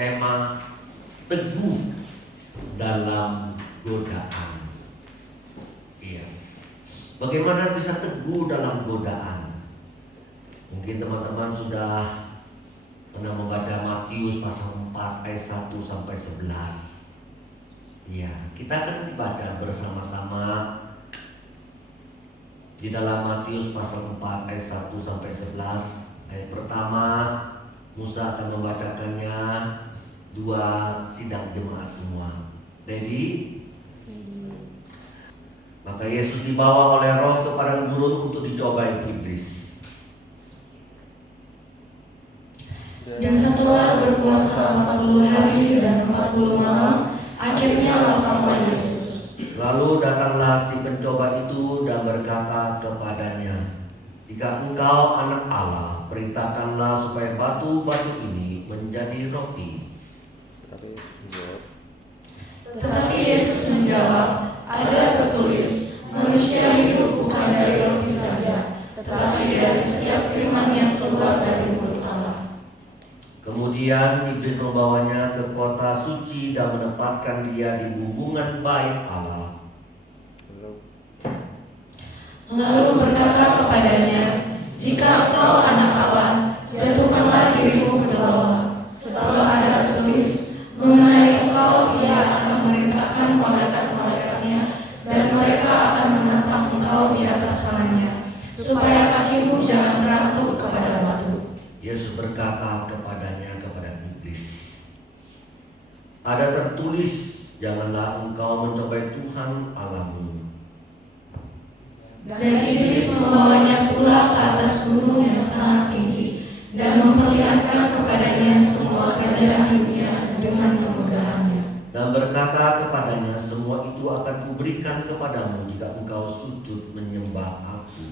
tema teguh dalam godaan. Iya. Bagaimana bisa teguh dalam godaan? Mungkin teman-teman sudah pernah membaca Matius pasal 4 ayat 1 sampai 11. Iya, kita akan dibaca bersama-sama di dalam Matius pasal 4 ayat 1 sampai 11. Ayat pertama, Musa akan membacakannya, dua sidang jemaat semua. Jadi, maka Yesus dibawa oleh Roh ke padang gurun untuk dicobai iblis. Dan setelah berpuasa 40 hari dan 40 malam, akhirnya laparlah Yesus. Lalu datanglah si pencoba itu dan berkata kepadanya, "Jika engkau anak Allah, perintahkanlah supaya batu-batu ini menjadi roti." Tetapi Yesus menjawab, "Ada tertulis, manusia hidup bukan dari roti saja, tetapi dari setiap firman yang keluar dari mulut Allah." Kemudian iblis membawanya ke kota suci dan menempatkan dia di hubungan bait Allah. Lalu berkata kepadanya, "Jika engkau anak Allah, jatuhkanlah dirimu ke bawah. Sebab ada tertulis, mengenai engkau ia akan memerintahkan malaikat-malaikatnya, dan mereka akan menatang engkau di atas tangannya, supaya kakimu jangan terantuk kepada batu." Yesus berkata kepadanya, kepada iblis, "Ada tertulis, janganlah engkau mencobai Tuhan Allahmu." Dan iblis membawanya pula ke atas gunung yang sangat tinggi, dan memperlihatkan kepadanya semua kerajaan dunia dengan kemegahannya. Dan berkata kepadanya, "Semua itu akan kuberikan kepadamu jika engkau sujud menyembah Aku."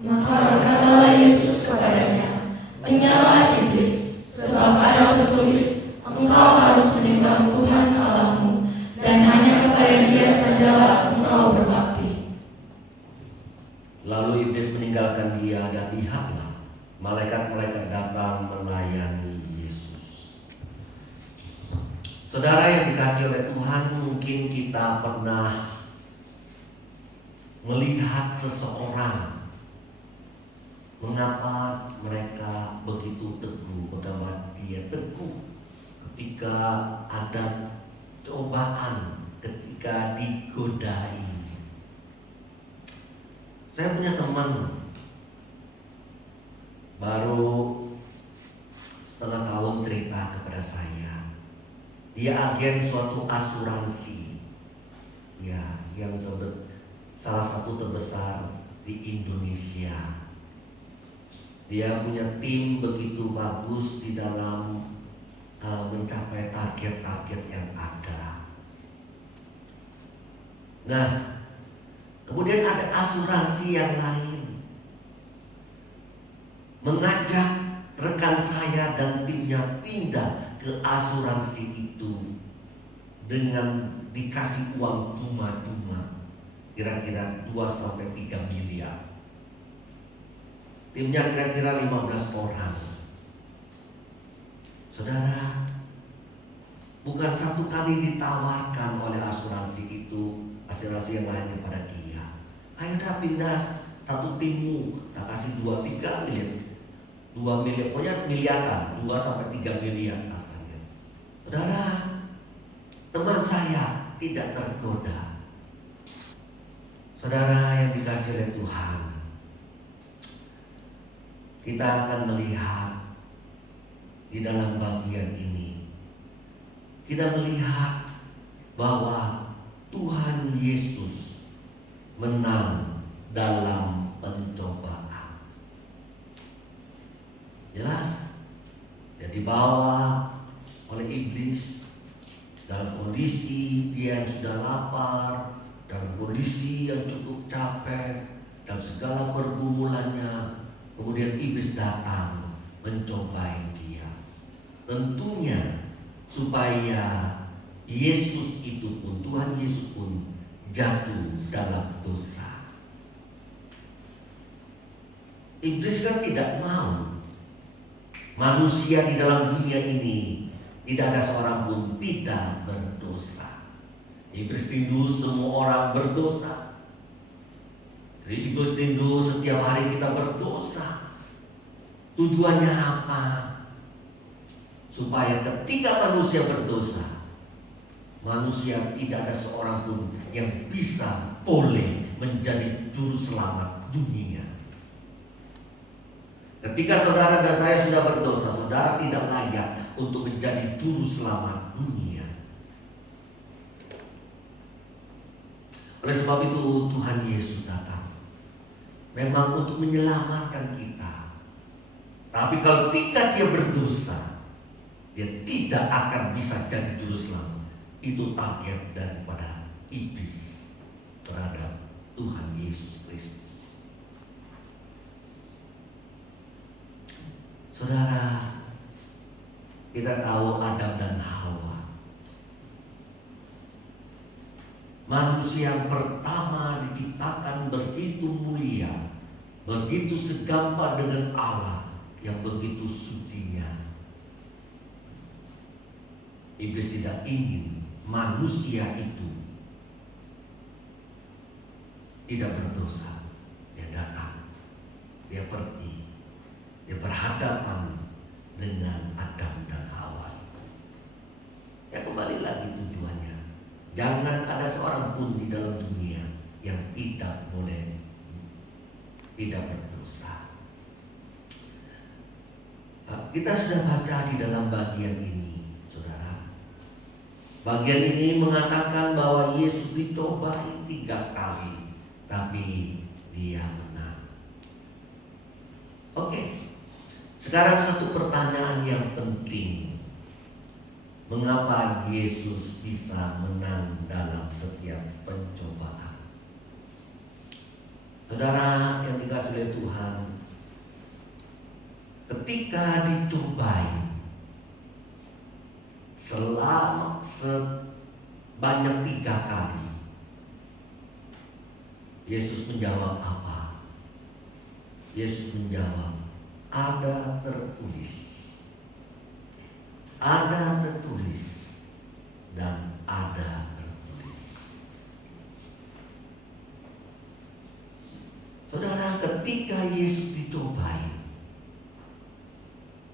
Maka berkatalah Yesus kepadanya, "Enyahlah iblis, sebab ada tertulis, engkau harus menyembah Tuhan Allahmu, dan hanya kepada Dia sajalah engkau berbakti." Lalu iblis meninggalkan dia dan lihatlah, malaikat-malaikat datang melayani Yesus. Saudara yang dikasihi oleh Tuhan, mungkin kita pernah melihat seseorang, mengapa mereka begitu teguh, bagaimana dia teguh ketika ada cobaan, ketika digodai. Saya punya teman baru setengah tahun cerita kepada saya, dia agen suatu asuransi, ya, yang salah satu terbesar di Indonesia. Dia punya tim begitu bagus di dalam mencapai target-target yang ada. Nah, kemudian ada asuransi yang lain mengajak rekan saya dan timnya pindah ke asuransi itu dengan dikasih uang cuma-cuma, kira-kira 2-3 miliar. Timnya kira-kira 15 orang. Saudara, bukan satu kali ditawarkan oleh asuransi itu, asuransi yang lain kepada dia, "Ayo dah pindah satu timmu, tak kasih 2-3 miliar, 2 miliar, pokoknya miliaran, 2-3 miliar asalnya." Saudara, teman saya tidak tergoda. Saudara yang dikasihi oleh Tuhan, kita akan melihat di dalam bagian ini, kita melihat bahwa Tuhan Yesus menang dalam pencobaan. Jelas, dia dibawa oleh iblis dalam kondisi dia yang sudah lapar, dalam kondisi yang cukup capek, dan segala pergumulannya. Kemudian iblis datang mencobai dia. Tentunya supaya Yesus itu pun, Tuhan Yesus pun jatuh dalam dosa. Iblis kan tidak mau manusia di dalam dunia ini tidak ada seorang pun tidak berdosa. Iblis rindu semua orang berdosa. Iblis rindu setiap hari kita berdosa. Tujuannya apa? Supaya ketika manusia berdosa, manusia tidak ada seorang pun yang bisa boleh menjadi juru selamat dunia. Ketika saudara dan saya sudah berdosa, saudara tidak layak untuk menjadi juru selamat dunia. Oleh sebab itu Tuhan Yesus datang memang untuk menyelamatkan kita. Tapi kalau ketika dia berdosa, dia tidak akan bisa jadi juru selamat. Itu target daripada iblis terhadap Tuhan Yesus Kristus. Saudara, kita tahu Adam dan Hawa, manusia yang pertama diciptakan begitu mulia, begitu segambar dengan Allah yang begitu sucinya. Iblis tidak ingin manusia itu tidak berdosa. Dia datang, dia pergi, dia berhadapan dengan Adam dan Hawa. Ya, kembali lagi tujuannya. Jangan ada seorang pun di dalam dunia yang tidak boleh tidak berdosa. Kita sudah baca di dalam bagian ini, saudara. Bagian ini mengatakan bahwa Yesus dicobai 3 kali, tapi dia menang. Oke. Sekarang satu pertanyaan yang penting. Mengapa Yesus bisa menang dalam setiap pencobaan? Saudara yang dikasihi oleh Tuhan, ketika dicobai selama sebanyak 3 kali, Yesus menjawab apa? Yesus menjawab, ada tertulis, ada tertulis, dan ada tertulis. Saudara, ketika Yesus dicobai,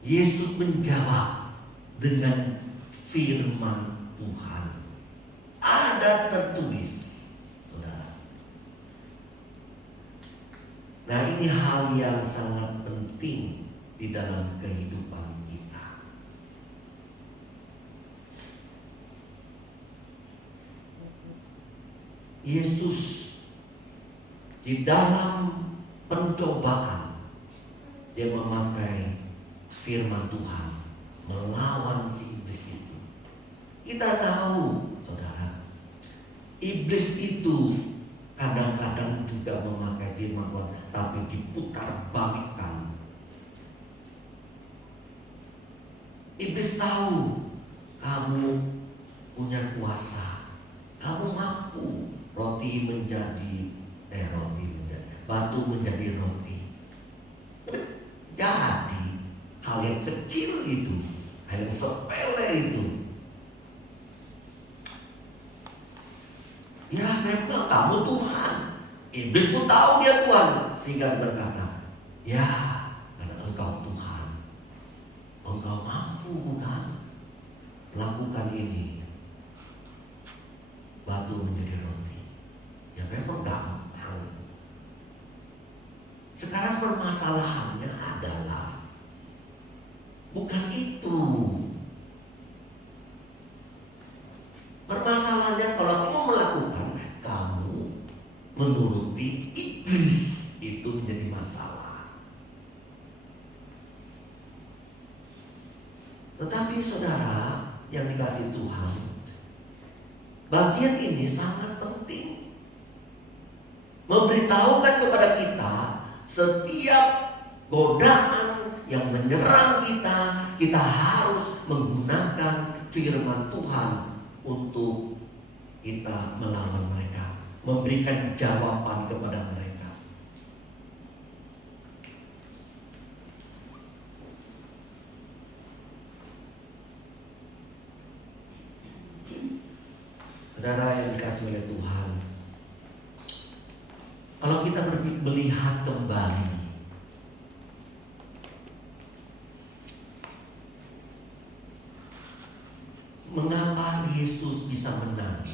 Yesus menjawab dengan firman Tuhan. Ada tertulis, saudara. Nah, ini hal yang sangat penting di dalam kehidupan kita. Yesus di dalam pencobaan, dia memakai firman Tuhan melawan si iblis itu. Kita tahu, saudara, iblis itu kadang-kadang juga memakai firman Tuhan, tapi diputar balikkan. Iblis tahu kamu punya kuasa, kamu mampu batu menjadi roti. Jadi hal yang kecil itu, hal yang sepele itu, ya memang kamu Tuhan. Iblis pun tahu dia Tuhan, sehingga berkata, ya karena engkau Tuhan, engkau mampu bukan melakukan ini, batu menjadi roti. Ya memang gampang. Sekarang permasalahannya adalah bukan itu. Permasalahannya kalau kamu melakukan, kamu menuruti iblis, itu menjadi masalah. Tetapi saudara yang dikasihi Tuhan, bagian ini sangat penting. Memberitahukan kepada kita setiap godaan yang menyerang kita, kita harus menggunakan firman Tuhan untuk kita melawan mereka, memberikan jawaban kepada mereka. Saudara yang dikasih oleh Tuhan, kalau kita melihat kembali mengapa Yesus bisa menang?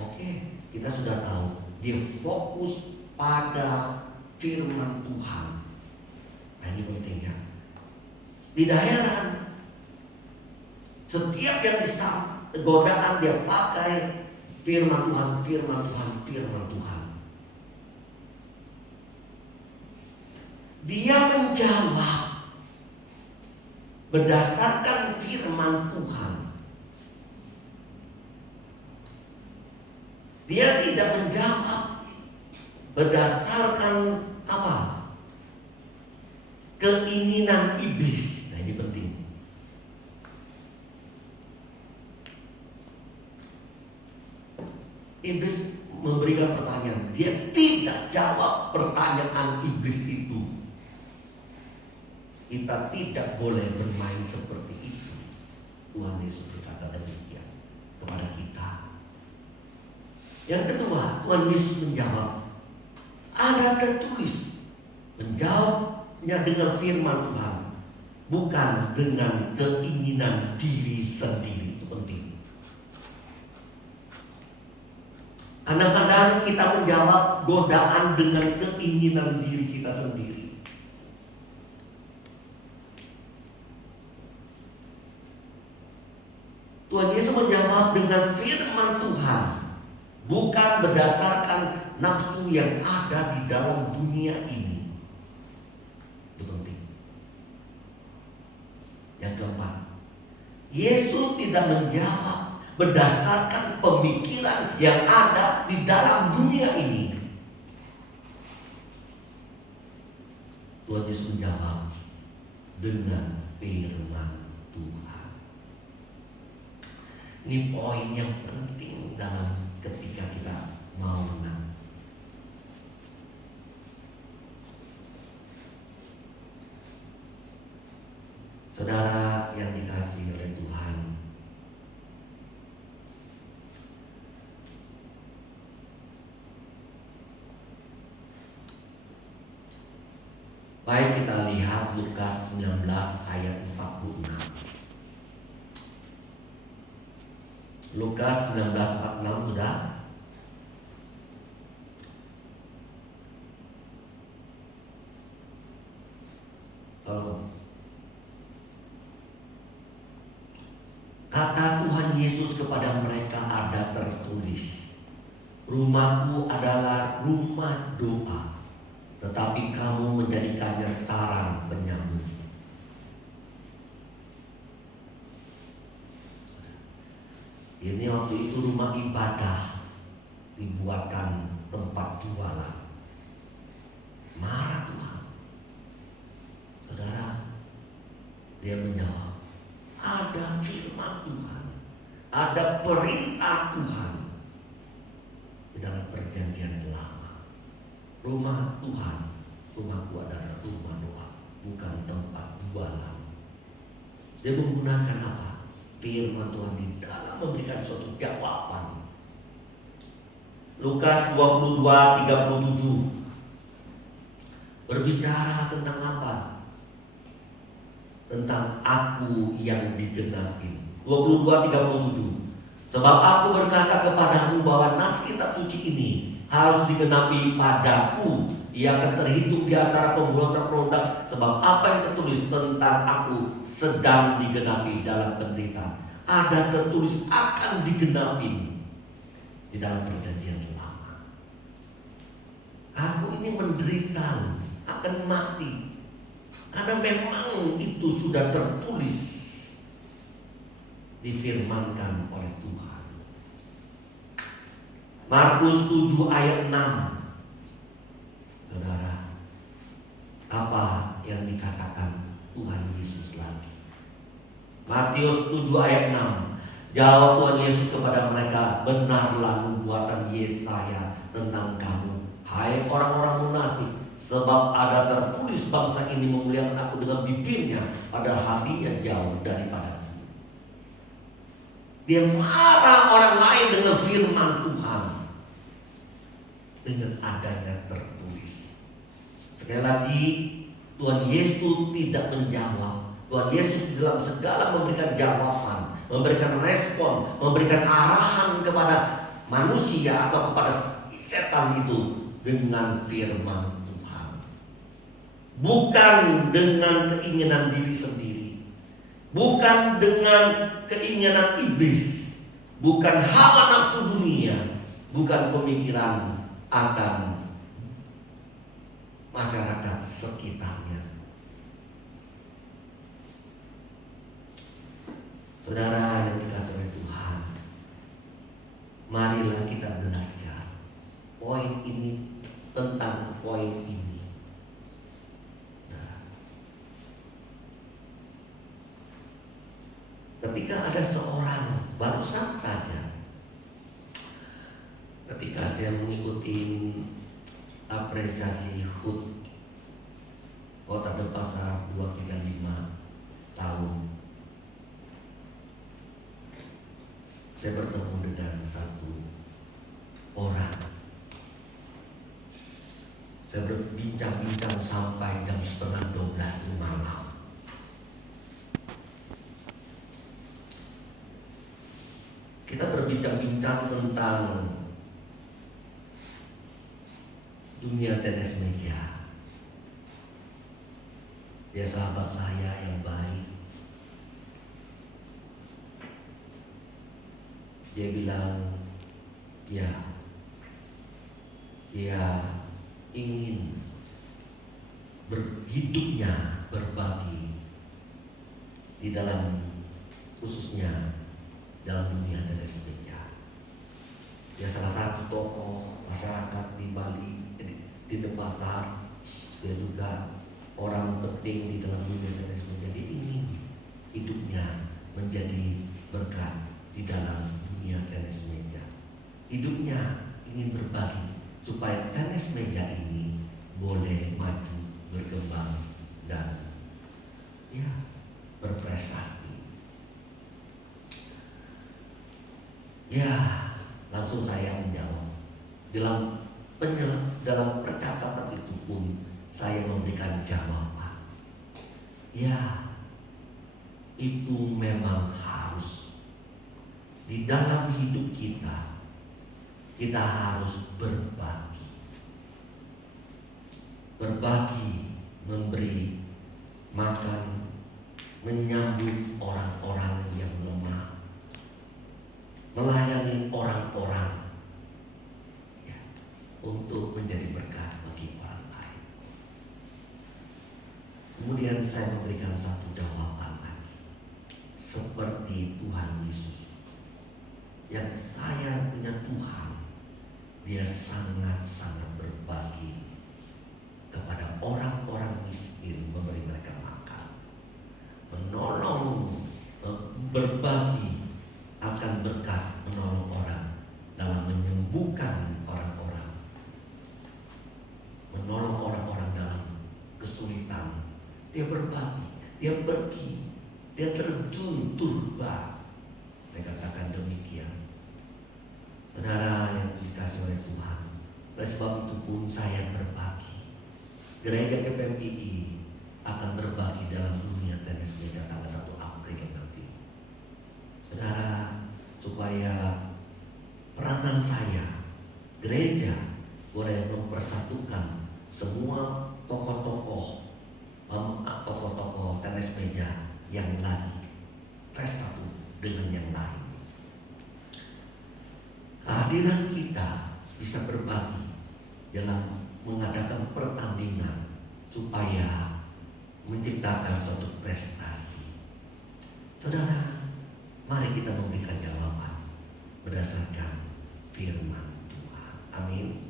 Oke, kita sudah tahu dia fokus pada firman Tuhan. Nah, ini pentingnya. Tidak heran setiap yang godaan dia pakai firman Tuhan, firman Tuhan, firman Tuhan. Dia menjawab berdasarkan firman Tuhan. Dia tidak menjawab berdasarkan apa? Keinginan iblis. Nah, ini penting. Iblis memberikan pertanyaan. Dia tidak jawab pertanyaan iblis itu. Kita tidak boleh bermain seperti itu. Tuhan Yesus berkata demikian kepada kita. Yang kedua, Tuhan Yesus menjawab. Ada tertulis. Menjawabnya dengan firman Tuhan, bukan dengan keinginan diri sendiri. Itu penting. Kadang-kadang kita menjawab godaan dengan keinginan diri kita sendiri. Tuhan Yesus menjawab dengan firman Tuhan, bukan berdasarkan nafsu yang ada di dalam dunia ini. Itu penting. Yang keempat, Yesus tidak menjawab berdasarkan pemikiran yang ada di dalam dunia ini. Tuhan Yesus menjawab dengan firman Tuhan. Ini poin yang penting dalam ketika kita mau menang. Saudara yang dikasihi oleh Tuhan, baik kita lihat Lukas 19 ayat 46. Lukas 19:46 sudah. Kata Tuhan Yesus kepada mereka, ada tertulis, rumahku adalah rumah doa, tetapi kamu menjadikannya sarang penyambut. Ini waktu itu rumah ibadah dibuatkan tempat jualan. Marah Tuhan. Saudara, dia menjawab, ada firman Tuhan, ada perintah Tuhan di dalam perjanjian lama. Rumah Tuhan, rumahku adalah rumah doa, bukan tempat jualan. Dia menggunakan apa? Firman Tuhan di dalam memberikan suatu jawaban. Lukas 22:37 berbicara tentang apa? Tentang aku yang digenapi. 22:37. Sebab aku berkata kepadamu bahwa nas kitab suci ini harus digenapi padaku. Ia akan terhitung di antara pemberontak-pemberontak. Sebab apa yang tertulis tentang aku sedang digenapi dalam penderitaan. Ada tertulis akan digenapi di dalam perjanjian lama. Aku ini menderita, akan mati. Karena memang itu sudah tertulis, difirmankan oleh Tuhan. Markus 7 ayat 6. Saudara, apa yang dikatakan Tuhan Yesus lagi? Matius 7 ayat 6. Jawab Tuhan Yesus kepada mereka, benarlah nubuatan Yesaya tentang kamu, hai orang-orang munafik. Sebab ada tertulis bangsa ini memuliakan aku dengan bibirnya, padahal hatinya jauh daripada. Dia marah orang lain dengan firman firman Tuhan dengan adanya tertulis. Sekali lagi, Tuhan Yesus tidak menjawab. Tuhan Yesus di dalam segala memberikan jawaban, memberikan respon, memberikan arahan kepada manusia atau kepada setan itu dengan firman Tuhan. Bukan dengan keinginan diri sendiri, bukan dengan keinginan iblis, bukan hawa nafsu dunia, bukan pemikiran akan masyarakat sekitarnya. Saudara yang dikasihi oleh Tuhan, marilah kita belajar poin ini tentang poin ini. Nah, ketika ada seorang, barusan saja ketika saya mengikuti apresiasi HUT Kota Denpasar 235 tahun, saya bertemu dengan satu orang. Saya berbincang-bincang sampai jam 11:30 malam. Kita berbincang-bincang tentang dunia tenis meja. Dia sahabat saya yang baik. Dia bilang, ya, dia ingin hidupnya berbagi di dalam, khususnya dalam dunia tenis meja. Dia salah satu tokoh masyarakat di Bali, di Denpasar. Dia juga orang penting di dalam dunia tenis meja. Dia ingin hidupnya menjadi berkat di dalam dunia tenis meja. Hidupnya ingin berbagi supaya tenis meja ini boleh maju, berkembang, dan ya, berprestasi. Ya, langsung saya menjawab. Dalam percakapan itu pun saya memberikan jawaban. Ya, itu memang harus. Di dalam hidup kita harus berbagi. Berbagi, memberi makan, menyambut orang-orang yang lemah, melayani orang-orang, ya, untuk menjadi berkat bagi orang lain. Kemudian saya memberikan satu jawaban lagi, seperti Tuhan Yesus. Yang saya punya Tuhan, Dia sangat-sangat berbagi kepada orang-orang miskin, memberi mereka makan, menolong, berbagi akan berkat, menolong orang dalam menyembuhkan orang-orang, menolong orang-orang dalam kesulitan. Dia berbagi, dia pergi, dia terjun turba. Saya katakan demikian. Saudara yang dikasihi oleh Tuhan, oleh sebab itu pun saya berbagi. Gereja GPMI akan berbagi dalam dunia tenis meja tanggal 1 April nanti. Saudara, supaya peranan saya, gereja boleh mempersatukan semua tokoh-tokoh tenis meja yang lagi tes satu dengan yang lain. Kehadiran kita bisa berbagi dalam mengadakan pertandingan supaya menciptakan suatu prestasi. Saudara, mari kita memberikan jawaban berdasarkan firman Tuhan. Amin.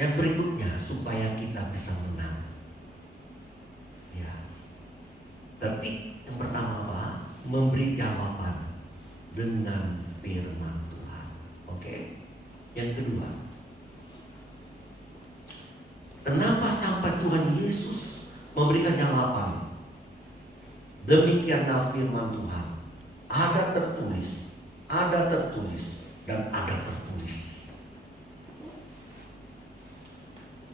Yang berikutnya, supaya kita bisa menang. Ya. Ketik yang pertama apa? Memberi jawaban dengan firman Tuhan. Oke. Yang kedua, kenapa sampai Tuhan Yesus memberikan jawaban? Demikianlah firman Tuhan. Ada tertulis, ada tertulis, dan ada tertulis.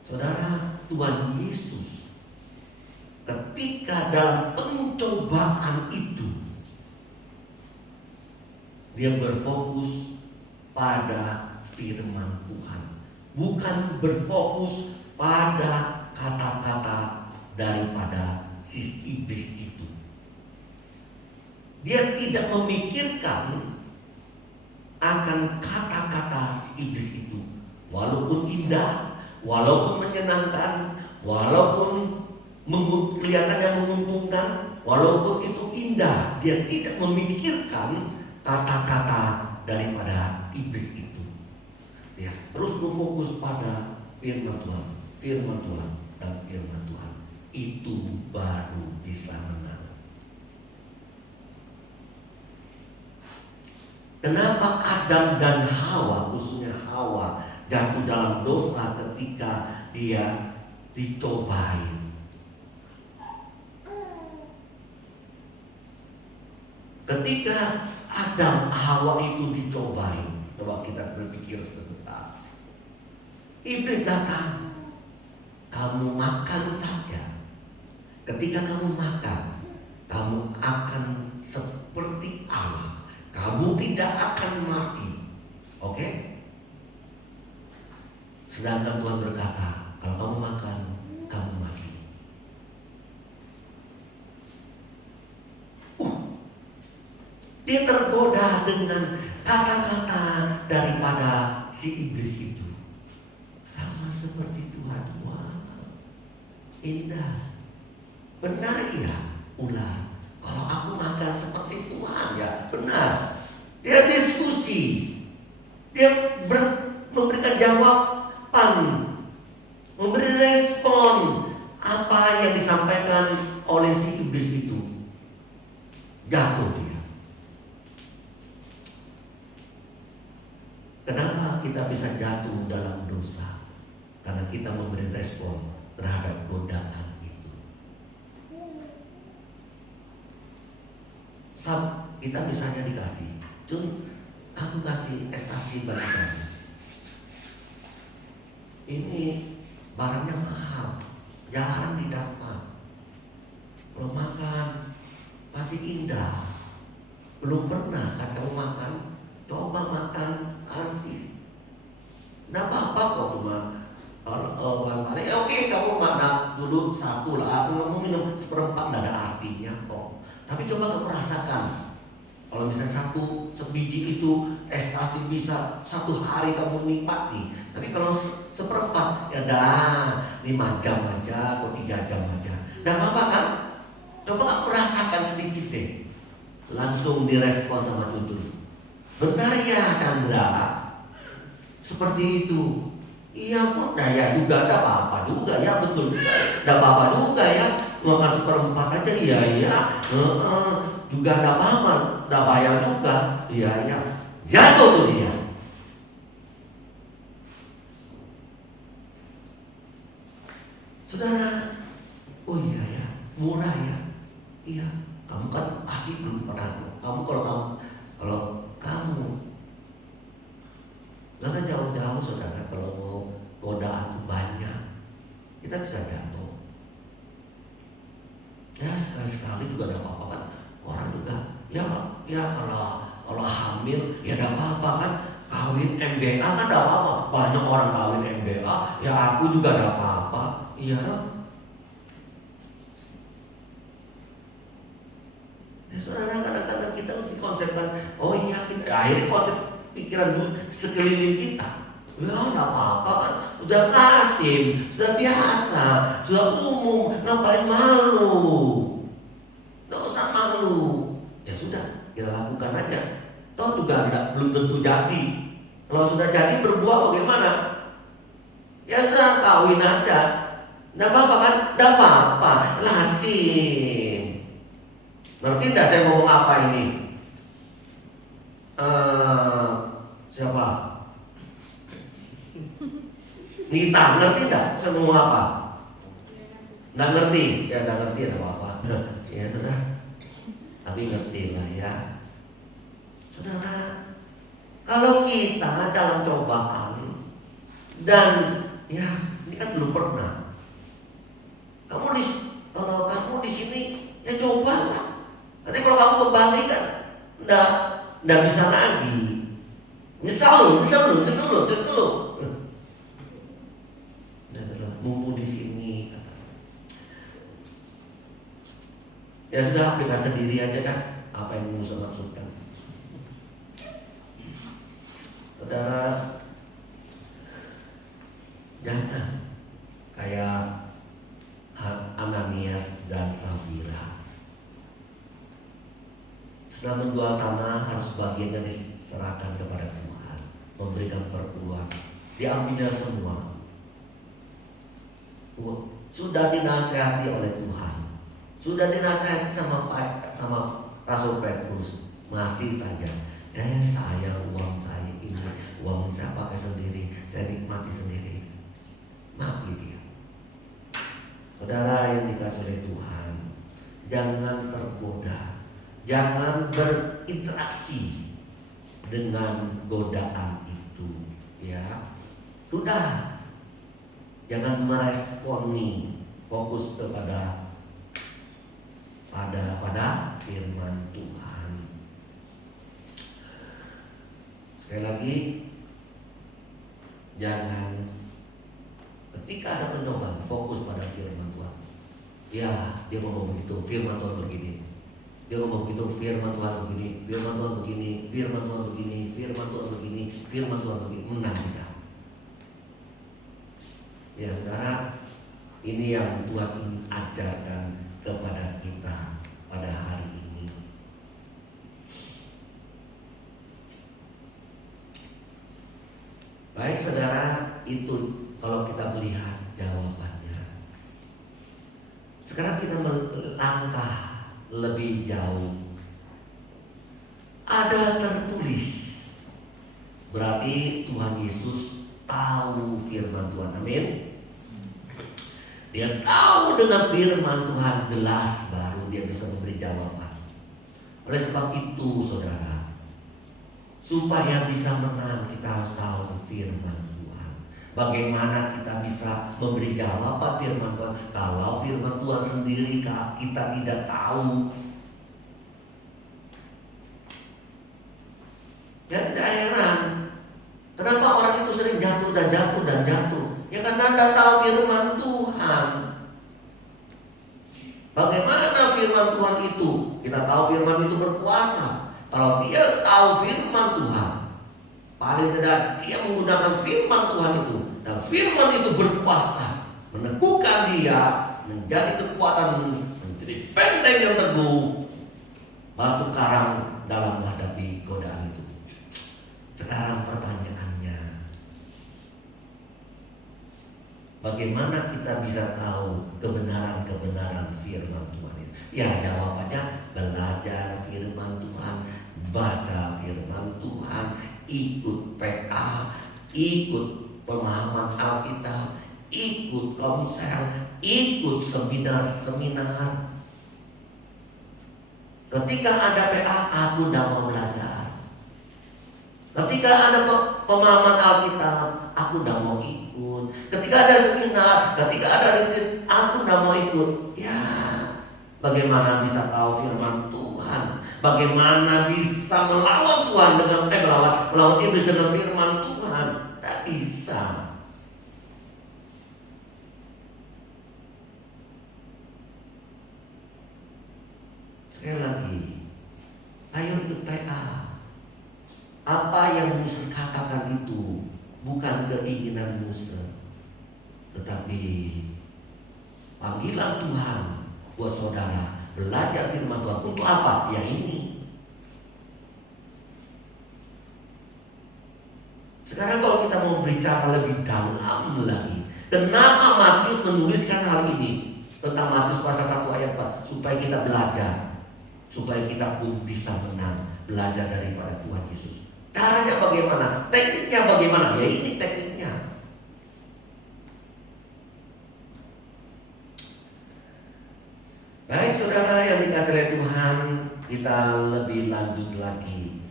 Saudara, Tuhan Yesus ketika dalam pencobaan itu, dia berfokus pada firman Tuhan, bukan berfokus pada kata-kata daripada si iblis itu. Dia tidak memikirkan akan kata-kata si iblis itu, walaupun indah, walaupun menyenangkan, walaupun kelihatannya menguntungkan, walaupun itu indah, dia tidak memikirkan kata-kata daripada iblis itu. Dia terus berfokus pada firman Tuhan, firman Tuhan, dan firman Tuhan. Itu baru bisa menang. Kenapa Adam dan Hawa, khususnya Hawa, jatuh dalam dosa ketika dia dicobai? Ketika Adam Hawa itu dicobai, coba kita berpikir sebentar. Iblis datang, kamu makan saja. Ketika kamu makan, kamu akan seperti Allah. Kamu tidak akan mati. Oke? Sedangkan Tuhan berkata, kalau kamu makan, kamu mati. Dia tergoda dengan kata-kata daripada si iblis itu. Sama seperti Tuhan. Wah, indah. Benar ya, ular. Kalau aku makan seperti Tuhan ya, benar. Dia diskusi. Dia memberikan jawaban, memberi respon apa yang disampaikan oleh si iblis itu. Jatuh dia. Kenapa kita bisa jatuh dalam dosa? Karena kita memberi respon terhadap godaan itu. Kita misalnya dikasih, Jun, aku kasih estasi bagi kamu. Ini barangnya mahal, jarang didapat. Kalau makan masih indah. Belum pernah kan kamu makan, coba makan asli. Nggak apa-apa kok cuma paling oke, kamu makan dulu satu lah. Aku mau minum seperempat, nggak ada artinya kok. Tapi coba kamu rasakan. Kalau misalnya sebiji itu estasi bisa 1 hari kamu nikmati. Tapi kalau seperempat, ya dah 5 jam aja atau 3 jam aja. Nggak apa-apa kan? Coba kamu rasakan sedikit deh. Langsung direspon sama cucu. Benar ya Chandra? Seperti itu. Iya pun, nah ya juga ada apa-apa juga ya, betul juga. Ada apa-apa juga ya. Makan seperempat aja, iya. Juga ada apa-apa, ada bayar juga, iya. Jatuh tuh dia. Saudara, oh iya ya, murah ya. Iya, kamu kan pasti belum pernah. Kalau kamu jangan jauh-jauh saudara, kalau mau godaan banyak, kita bisa jatuh. Ya sekali-sekali juga ada apa-apa kan. Orang juga, ya kalau hamil, ya ada apa-apa kan. Kawin MBA kan ada apa-apa. Banyak orang kawin MBA, ya aku juga ada apa-apa. Iya. Ya saudara, kadang-kadang kita dikonsepkan, oh iya kita, akhirnya konsep pikiran sekeliling kita. Ya enggak apa-apa kan, sudah lazim, sudah biasa, sudah umum, ngapain malu? Nggak usah malu. Ya sudah, kita lakukan aja. Toh juga belum tentu jadi. Kalau sudah jadi berbuah bagaimana? Ya sudah, kawin aja. Nggak apa-apa kan? Nggak apa-apa, lazim. Ngerti tidak saya ngomong apa ini? Siapa? Nita, ngerti tidak saya ngomong apa? Nggak ngerti? Ya nggak ngerti, ada apa-apa. Ya sudah, tapi ngerti lah ya. kita dalam cobaan. Dan ya, ini kan belum pernah. Kalau kamu di sini, ya cobalah. Nanti kalau kamu kembali kan, nggak bisa lagi. Nyesel lu. Mumpung di sini. Ya sudah, aplikasi sendiri aja kan. Apa yang Musa maksudkan? Saudara, jangan kayak Ananias dan Safira. Setelah menjual tanah, harus bagiannya diserahkan kepada Tuhan, memberikan perpuluhan. Diambilnya semua. Sudah dinasihati oleh Tuhan, sudah dinasihati sama Rasul Petrus, masih saja. Saya uang saya ini, uang saya pakai sendiri, saya nikmati sendiri. Mati dia. Saudara yang dikasih oleh Tuhan, jangan tergoda, jangan berinteraksi dengan godaan itu. Ya, sudah. Jangan meresponi, fokus kepada pada firman Tuhan. Sekali lagi, jangan ketika ada pencobaan fokus pada firman Tuhan. Ya, dia ngomong begitu, firman Tuhan begini. Dia ngomong begitu, firman Tuhan begini, firman Tuhan begini, firman Tuhan begini, firman Tuhan begini, firman Tuhan begini. Menang kita. Ya saudara, ini yang Tuhan ingin ajarkan kepada kita pada hari ini. Baik saudara, itu kalau kita melihat jawabannya. Sekarang kita melangkah lebih jauh. Ada tertulis, berarti Tuhan Yesus tahu firman Tuhan. Amin. Dia tahu dengan firman Tuhan jelas, baru dia bisa memberi jawaban. Oleh sebab itu saudara, supaya bisa menang kita harus tahu firman Tuhan. Bagaimana kita bisa memberi jawaban firman Tuhan kalau firman Tuhan sendiri kita tidak tahu? Ya tidak heran kenapa orang itu sering jatuh. Ya karena tidak tahu firman Tuhan. Bagaimana firman Tuhan itu? Kita tahu firman itu berkuasa. Kalau dia tahu firman Tuhan, paling tidak dia menggunakan firman Tuhan itu, dan firman itu berkuasa, meneguhkan dia, menjadi kekuatan, menjadi benteng yang teguh, batu karang dalam menghadapi godaan itu. Sekarang pertanyaannya, bagaimana kita bisa tahu kebenaran-kebenaran firman Tuhan itu? Ya jawabannya belajar firman Tuhan, baca firman Tuhan, ikut PA, ikut pemahaman Alkitab, ikut komsel, ikut seminar-seminar. Ketika ada PA, aku tidak mau belajar. Ketika ada pemahaman Alkitab, aku tidak mau ikut. Ketika ada seminar, ketika ada retreat, aku tidak mau ikut. Ya, bagaimana bisa tahu firman Tuhan? Bagaimana bisa melawan Tuhan dengan melawan iblis dengan firman Tuhan? Tak bisa. Sekali lagi, ayo ikut PA. Apa yang Musa katakan itu bukan keinginan Musa, tetapi panggilan Tuhan buat saudara belajar firman Tuhan. Untuk apa? Ya ini. Sekarang kalau kita mau bicara lebih dalam lagi, kenapa Matius menuliskan hal ini tentang Matius pasal 1 ayat 4? Supaya kita belajar, supaya kita pun bisa menang, belajar daripada Tuhan Yesus. Caranya bagaimana? Tekniknya bagaimana? Ya ini tekniknya. Baik saudara yang dikasihi oleh Tuhan, kita lebih lanjut lagi.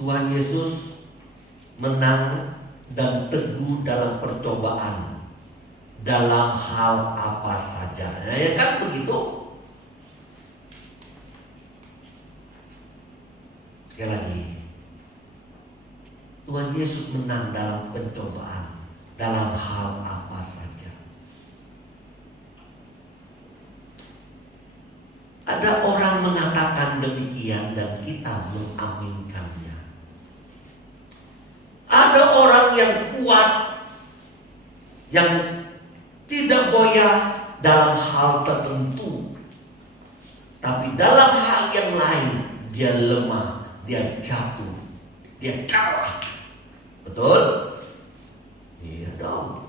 Tuhan Yesus menang dan teguh dalam percobaan, dalam hal apa saja. Nah, ya kan begitu? Sekali lagi, Tuhan Yesus menang dalam pencobaan, dalam hal apa saja. Ada orang mengatakan demikian dan kita mengaminkannya. Ada orang yang kuat, yang tidak goyah dalam hal tertentu, tapi dalam hal yang lain dia lemah, dia jatuh, dia kalah. Betul? Iya dong.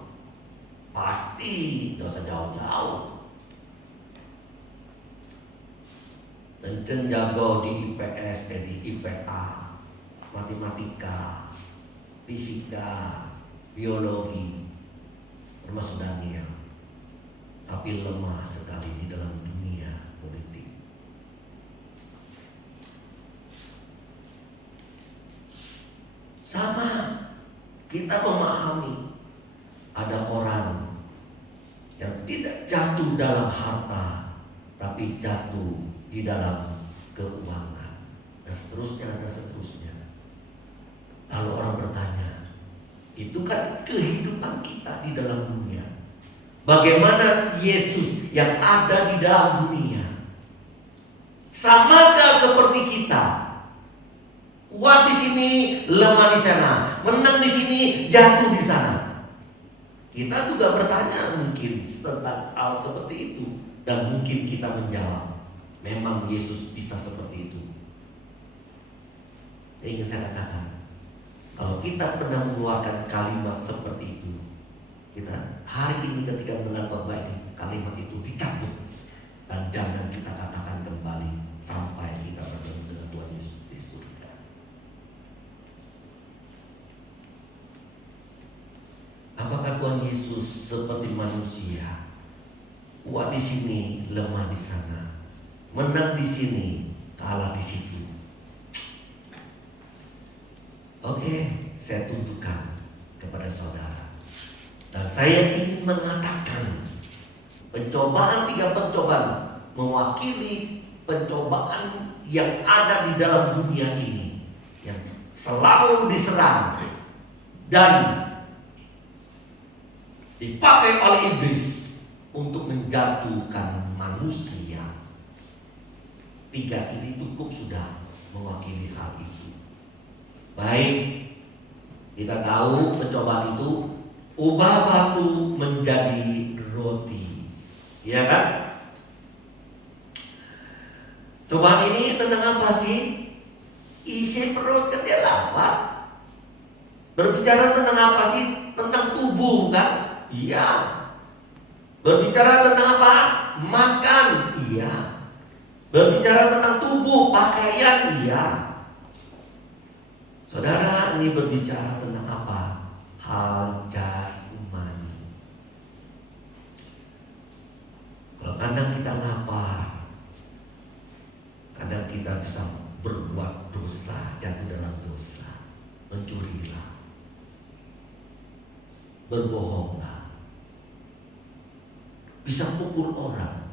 Pasti, gak usah jauh-jauh. Encen jago di IPS, di IPA, matematika, fisika, biologi, termasuk Daniel. Tapi lemah sekali di dalam dunia politik. Sama, kita memahami ada orang yang tidak jatuh dalam harta, tapi jatuh di dalam keuangan, dan seterusnya dan seterusnya. Lalu orang bertanya, itu kan kehidupan kita di dalam dunia. Bagaimana Yesus yang ada di dalam dunia? Samakah seperti kita? Kuat di sini, lemah di sana, menang di sini, jatuh di sana. Kita juga bertanya mungkin tentang hal seperti itu, dan mungkin kita menjawab, memang Yesus bisa seperti itu. Ingin saya katakan, kalau kita pernah mengeluarkan kalimat seperti itu, kita hari ini ketika mendengar khotbah ini, kalimat itu dicabut dan jangan kita katakan kembali sampai kita bertemu dengan Tuhan Yesus di surga. Apakah Tuhan Yesus seperti manusia? Kuat di sini, lemah di sana. Menang di sini, kalah di situ. Oke, saya tunjukkan kepada saudara. Dan saya ingin mengatakan, tiga pencobaan mewakili pencobaan yang ada di dalam dunia ini, yang selalu diserang dan dipakai oleh iblis untuk menjatuhkan manusia. Tiga ini cukup sudah mewakili hal itu. Baik, kita tahu pencobaan itu ubah batu menjadi roti, ya kan? Cobaan ini tentang apa sih? Isi perut kan dia lapar. Berbicara tentang apa sih? Tentang tubuh kan? Iya. Berbicara tentang apa? Makan, iya. Berbicara tentang tubuh, pakaian, iya. Saudara, ini berbicara tentang apa? Hal jasmani. Kalau kadang kita lapar, kadang kita bisa berbuat dosa, jatuh dalam dosa. Mencurilah, berbohonglah, bisa pukul orang,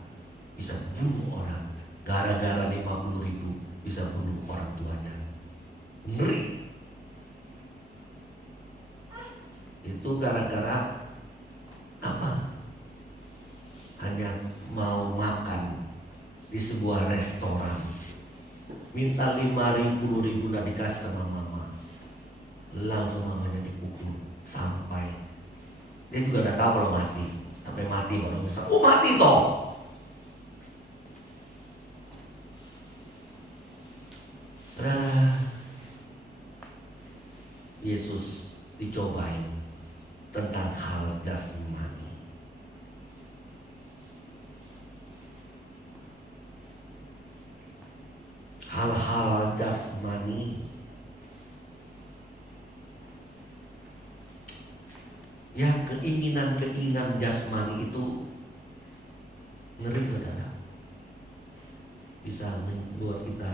bisa bunuh orang. Gara-gara 50.000 bisa bunuh orang tuanya. Ngeri. Itu gara-gara apa? Hanya mau makan di sebuah restoran, minta 50.000 dan dikasih sama mama, langsung mamanya dipukul sampai dia juga udah tahu kalau mati, sampai mati baru bisa. Oh mati toh. Yesus dicobain tentang hal jasmani. Hal-hal jasmani ya, keinginan-keinginan jasmani itu ngeri, saudara. Bisa membuat kita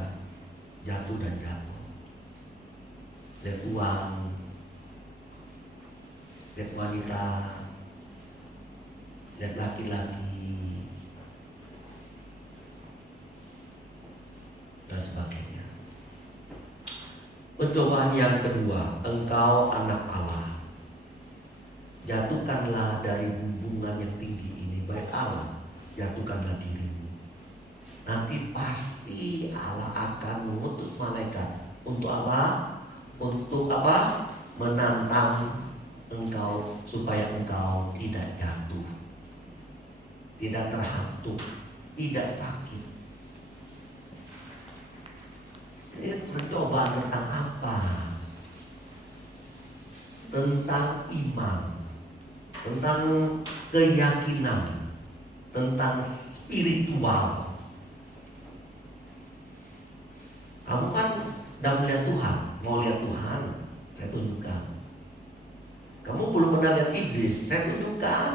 jatuh dan jatuh. lihat uang, lihat wanita, lihat laki-laki, dan sebagainya. Pencobaan yang kedua, engkau anak Allah, jatuhkanlah dari hubungan yang tinggi ini, baik Allah, jatuhkanlah dirimu. Nanti pasti Allah akan mengutus malaikat untuk apa? Untuk apa? Menantang engkau supaya engkau tidak jatuh, tidak terhantuk, tidak sakit. Ini percobaan tentang apa? Tentang iman, tentang keyakinan, tentang spiritual. Kamu kan udah melihat Tuhan, mau lihat Tuhan, saya tunjukkan. Kamu belum pernah lihat iblis, saya tunjukkan.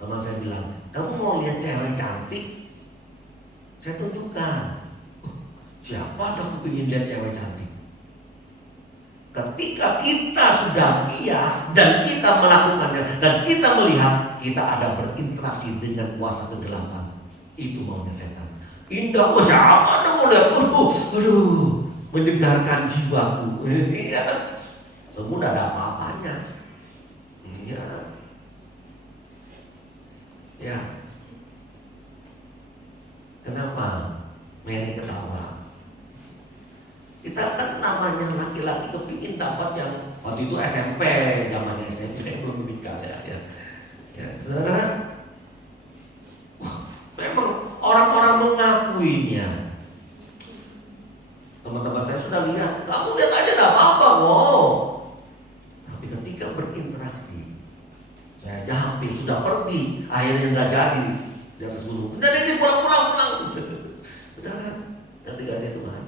Teman saya bilang, kamu mau lihat cewek cantik, saya tunjukkan. Siapa dah ingin lihat cewek cantik? Ketika kita sudah lihat dan kita melakukannya dan kita melihat, kita ada berinteraksi dengan kuasa kegelapan. Itu maunya setan. Indah, siapa dah mau lihat? Aduh, menyegarkan jiwaku. Iya kan? Semua ada apa-apanya. Iya. Ya. Kenapa Mary ketawa? Kita kan namanya laki-laki kepingin dapat yang waktu itu SMP, zamannya SMP belum menikah ya. Ya, saudara. Wah, memang orang-orang mengakuinya. Teman-teman saya sudah lihat, kamu lihat aja tidak apa-apa kok. Tapi ketika berinteraksi, saya aja hampir sudah pergi, akhirnya nggak jadi di atas gunung. Udah ini pulang. Udah kan? Nanti ganti Tuhan.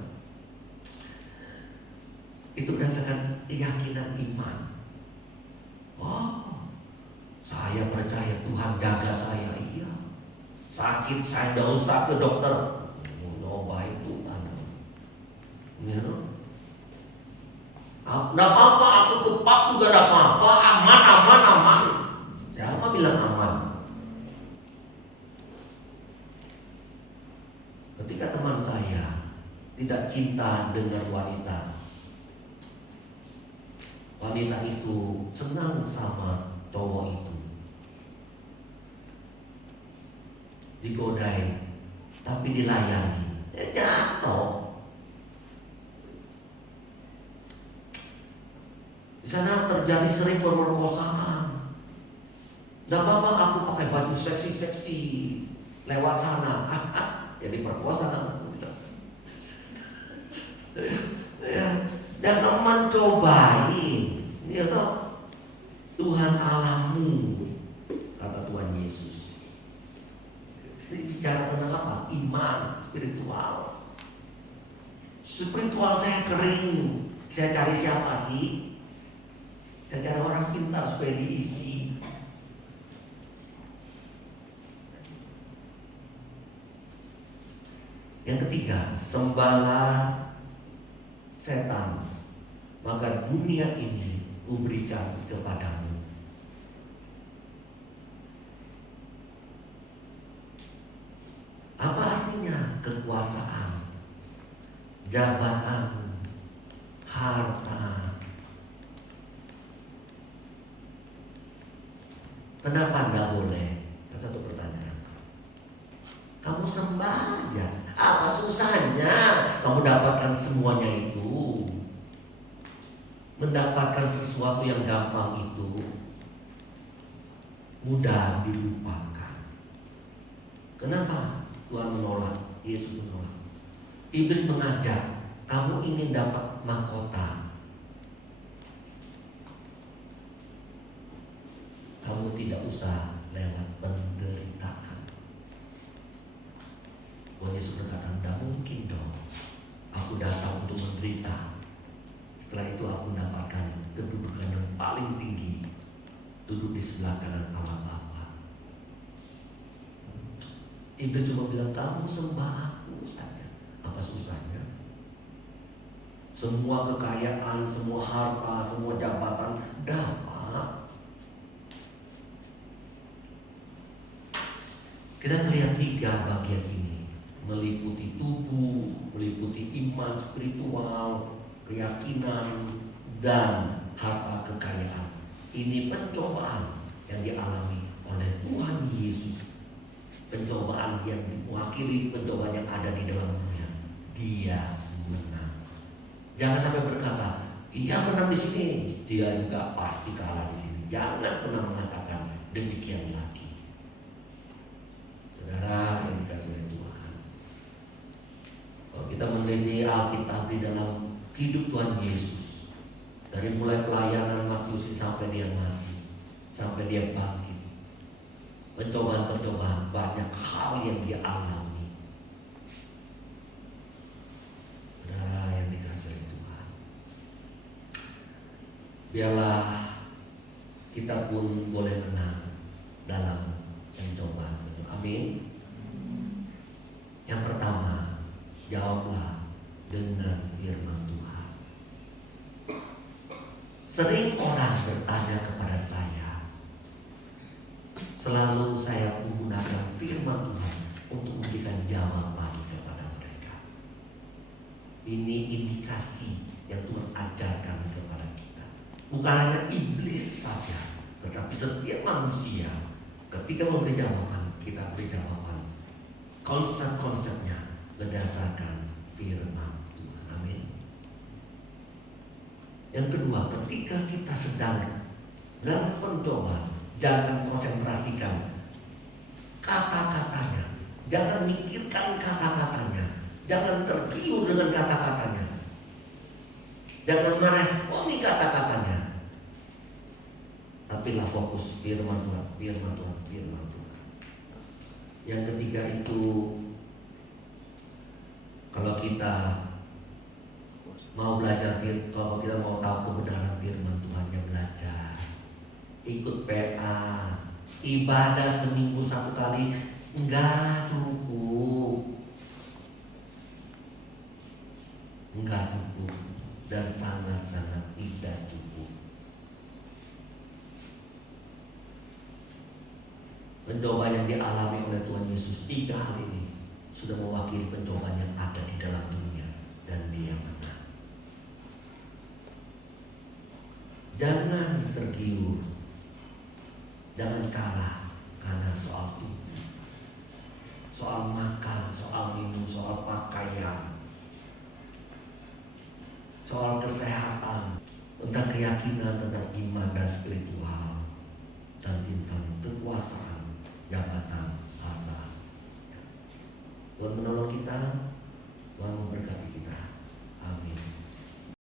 Itu berdasarkan keyakinan iman. Oh, saya percaya Tuhan jaga saya. Iya. Sakit saya tidak usah ke dokter. Nyobain Tuhan. Ya. Tidak apa-apa, aku kepak juga tidak apa-apa. Aman. Siapa bilang aman? Ketika teman saya tidak cinta dengan wanita, wanita itu senang sama cowok itu, digodai, tapi dilayani, jatuh. Di sana terjadi sering pemerkosaan. Gak apa-apa aku pakai baju seksi-seksi lewat sana, jadi perkosa kamu. Ya, jangan mencobain. Ini atau Tuhan Allahmu, kata Tuhan Yesus. Ini bicara tentang apa? Iman spiritual. Spiritual saya kering. Saya cari siapa sih? Saya cari orang pintar supaya diisi. Yang ketiga, sembahlah setan, maka dunia ini kuberikan kepadamu. Apa artinya kekuasaan, jabatan, harta? Kenapa tidak boleh? Satu pertanyaan. Kamu sembah aja. Apa susahnya kamu dapatkan semuanya itu? Mendapatkan sesuatu yang gampang itu mudah dilupakan. Kenapa Tuhan menolak? Yesus menolak. Iblis mengajak, kamu ingin dapat mahkota, kamu tidak usah lewat penderitaan. Yesus berkata, tidak mungkin dong aku datang untuk menderita, setelah itu aku mendapatkan kedudukan yang paling tinggi, duduk di sebelah kanan Allah Bapa. Iblis cuma bilang, kamu sembah aku saja, apa susahnya? semua kekayaan, semua harta, semua jabatan dapat. Kita melihat 3 bagian ini, meliputi tubuh, meliputi iman spiritual, keyakinan, dan harta kekayaan. Ini pencobaan yang dialami oleh Tuhan Yesus. Pencobaan yang mewakili pencobaan yang ada di dalam dunia. Dia menang. Jangan sampai berkata, ia menang di sini, dia juga pasti kalah di sini. Jangan pernah mengatakan demikian lagi. Saudara yang dikasihi oleh Tuhan, kalau kita meneliti Alkitab di dalam hidup Tuhan Yesus, dari mulai pelayanan Matius sampai dia mati, sampai dia bangkit, pencobaan-pencobaan, banyak hal yang dia alami. Saudara yang dikasihi oleh Tuhan, biarlah kita pun boleh menang dalam pencobaan. Amin. Yang pertama, jawablah dengan firman Tuhan. Sering orang bertanya kepada saya, selalu saya menggunakan firman Tuhan untuk memberikan jawaban kepada mereka. Ini indikasi yang Tuhan ajarkan kepada kita. Bukan hanya iblis saja, tetapi setiap manusia ketika memberi jawaban, kita beri jawaban konsep-konsepnya berdasarkan firman Tuhan. Amin. Yang kedua, ketika kita sedang dalam pencobaan, jangan konsentrasikan kata-katanya, jangan mikirkan kata-katanya, jangan tergiur dengan kata-katanya, jangan meresponi kata-katanya, tapi lah fokus firman Tuhan, firman Tuhan, firman Tuhan. Yang ketiga itu, kalau kita mau belajar, kalau kita mau tahu kebenaran firman Tuhan, yang belajar, ikut PA, ibadah seminggu 1 kali enggak cukup, dan sangat-sangat tidak cukup. Pencobaan yang dialami oleh Tuhan Yesus 3 hal ini sudah mewakili pencobaan yang ada di dalam dunia, dan dia menang. Jangan tergiur, jangan kalah karena soal tubuh, soal makan, soal minum, soal pakaian, soal kesehatan, tentang keyakinan, tentang iman dan spiritual, dan tentang kekuasaan, jabatan, harta. Tuhan menolong kita, Tuhan memberkati kita.